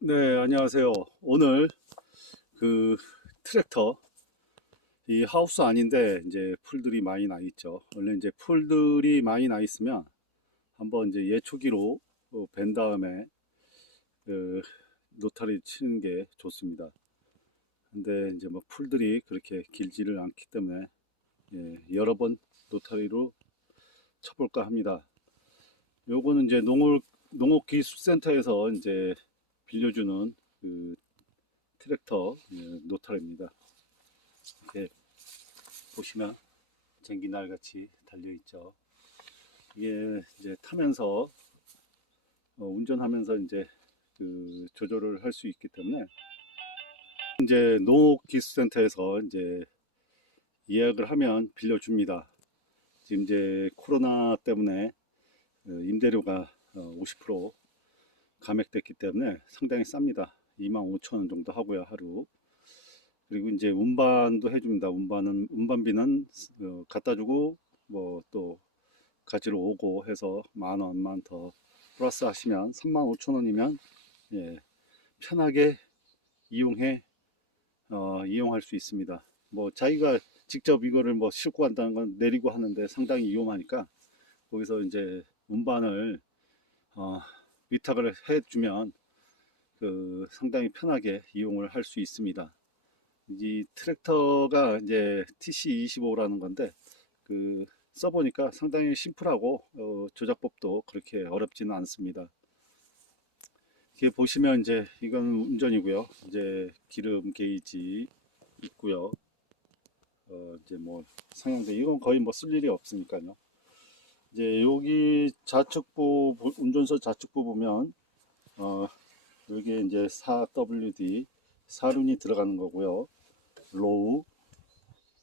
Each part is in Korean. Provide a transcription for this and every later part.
네, 안녕하세요. 오늘 그 트랙터 이 하우스 아닌데 이제 풀들이 많이 나 있죠. 원래 이제 풀들이 많이 나 있으면 한번 이제 예초기로 어, 벤 다음에 그 노타리 치는 게 좋습니다. 근데 이제 뭐 풀들이 그렇게 길지를 않기 때문에 예, 여러 번 노타리로 쳐볼까 합니다. 요거는 이제 농업 농업기술센터에서 이제 빌려주는 그 트랙터 예, 노탈입니다. 이렇게 보시면 쟁기날 같이 달려 있죠. 이게 이제 타면서 어, 운전하면서 이제 그 조절을 할 수 있기 때문에 이제 농업기술센터에서 이제 예약을 하면 빌려줍니다. 지금 이제 코로나 때문에 어, 임대료가 어, 50% 감액됐기 때문에 상당히 쌉니다. 25,000원 정도 하고요, 하루. 그리고 이제 운반도 해줍니다. 운반은, 운반비는 어, 갖다 주고, 뭐 또 가지러 오고 해서 만 원만 더 플러스 하시면 35,000원이면, 예, 편하게 이용해, 어, 이용할 수 있습니다. 뭐 자기가 직접 이거를 뭐 싣고 간다는 건 내리고 하는데 상당히 위험하니까 거기서 이제 운반을, 어, 위탁을 해주면 그 상당히 편하게 이용을 할 수 있습니다. 이 트랙터가 이제 TC25라는 건데 그 써보니까 상당히 심플하고 어, 조작법도 그렇게 어렵지는 않습니다. 이렇게 보시면 이제 이건 운전이고요. 이제 기름 게이지 있고요. 어, 이제 뭐 상향대 이건 거의 뭐 쓸 일이 없으니까요. 이제 여기 좌측부 보- 운전석 좌측부 보면 어 여기에 이제 4WD 사륜이 들어가는 거고요. 로우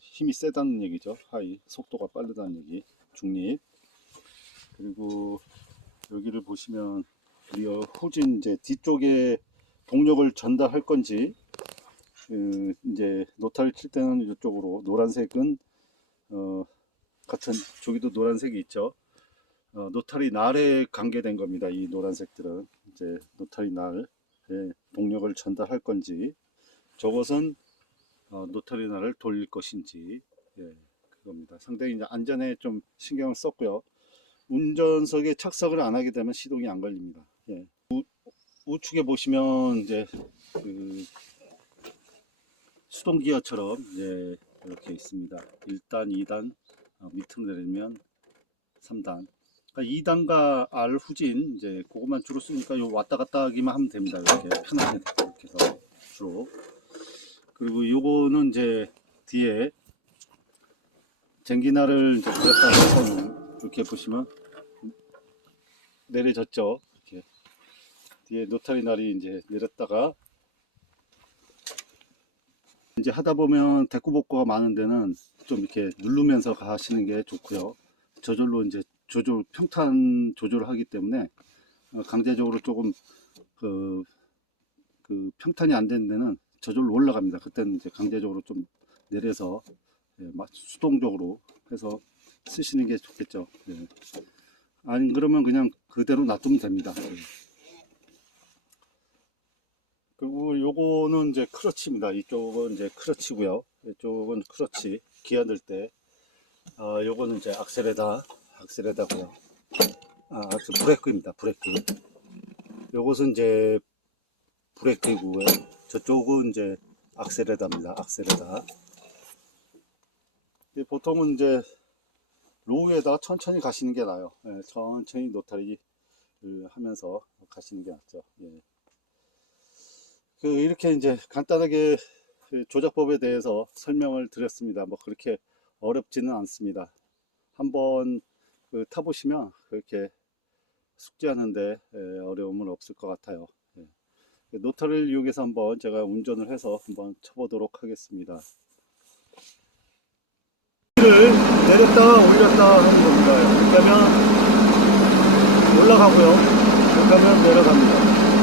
힘이 세다는 얘기죠. 하이 속도가 빠르다는 얘기. 중립 그리고 여기를 보시면 리어 후진 이제 뒤쪽에 동력을 전달할 건지 그 이제 노타를 칠 때는 이쪽으로 노란색은 어 같은 저기도 노란색이 있죠. 어, 노타리 날에 관계된 겁니다. 이 노란색들은 이제 노타리 날에 동력을 전달할 건지 저것은 어, 노타리 날을 돌릴 것인지 예, 그겁니다. 상당히 이제 안전에 좀 신경을 썼고요. 운전석에 착석을 안 하게 되면 시동이 안 걸립니다. 예. 우, 우측에 보시면 이제 그 수동 기어처럼 예, 이렇게 있습니다. 1단, 2단, 어, 밑으로 내리면 3단. 그러니까 2단과 R 후진 이제 그것만 주로 쓰니까 요 왔다 갔다 하기만 하면 됩니다. 이렇게 편하게 이렇게 해서 주로. 그리고 요거는 이제 뒤에 쟁기날을 이제 그렸다 해서 이렇게 보시면 내려졌죠. 이렇게 뒤에 노타리 날이 이제 내렸다가 이제 하다 보면 대꾸복구가 많은 데는 좀 이렇게 누르면서 가시는 게 좋고요. 저절로 이제 조절, 평탄 조절을 하기 때문에 어, 강제적으로 조금 그, 그 평탄이 안 되는 데는 저절로 올라갑니다. 그때는 이제 강제적으로 좀 내려서 예, 막 수동적으로 해서 쓰시는 게 좋겠죠. 예. 아니 그러면 그냥 그대로 놔두면 됩니다. 예. 그리고 요거는 이제 크러치입니다. 이쪽은 이제 크러치고요. 이쪽은 크러치 기어 넣을 때 어, 요거는 이제 악셀에다 악셀에다고요. 아, 저 브레이크입니다. 브레이크. 요것은 이제 브레이크이고요. 저쪽은 이제 악셀에다입니다. 악셀에다. 이 보통은 이제 로우에다가 천천히 가시는 게 나아요. 예, 천천히 노타리 하면서 가시는 게 낫죠. 예. 그 이렇게 이제 간단하게 그 조작법에 대해서 설명을 드렸습니다. 뭐 그렇게 어렵지는 않습니다. 한번 그 타보시면 그렇게 숙지하는데 예, 어려움은 없을 것 같아요. 예. 노타를 이용해서 한번 제가 운전을 해서 한번 쳐보도록 하겠습니다. 를 내렸다 올렸다 하는 겁니다. 하면 올라가고요. 하면 내려갑니다.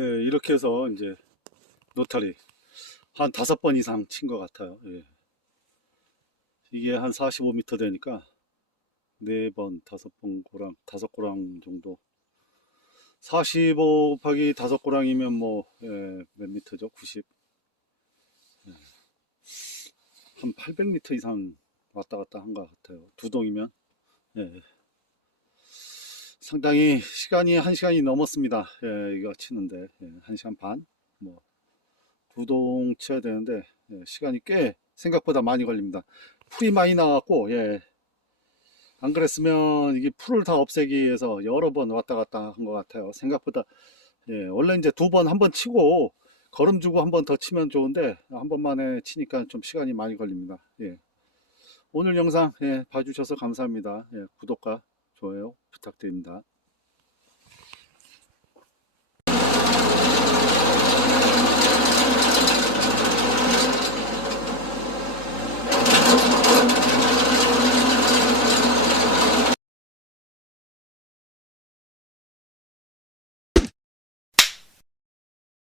네, 이렇게 해서 이제 노타리 한 다섯 번 이상 친 것 같아요. 예. 이게 한 45m 되니까 네 번, 다섯 번 고랑, 다섯 고랑 정도. 45 곱하기 다섯 고랑이면 뭐, 예, 몇 미터죠? 90. 예. 한 800m 이상 왔다 갔다 한 것 같아요. 두 동이면. 예. 상당히 시간이 한 시간이 넘었습니다. 예, 이거 치는데 예, 한 시간 반, 뭐두동 쳐야 되는데 예, 시간이 꽤 생각보다 많이 걸립니다. 풀이 많이 나왔고, 예, 안 그랬으면 이게 풀을 다 없애기 위해서 여러 번 왔다 갔다 한 것 같아요. 생각보다 예, 원래 이제 두 번 한 번 치고 걸음 주고 한 번 더 치면 좋은데 한 번만에 치니까 좀 시간이 많이 걸립니다. 예. 오늘 영상 예, 봐주셔서 감사합니다. 예, 구독과 좋아요 부탁드립니다.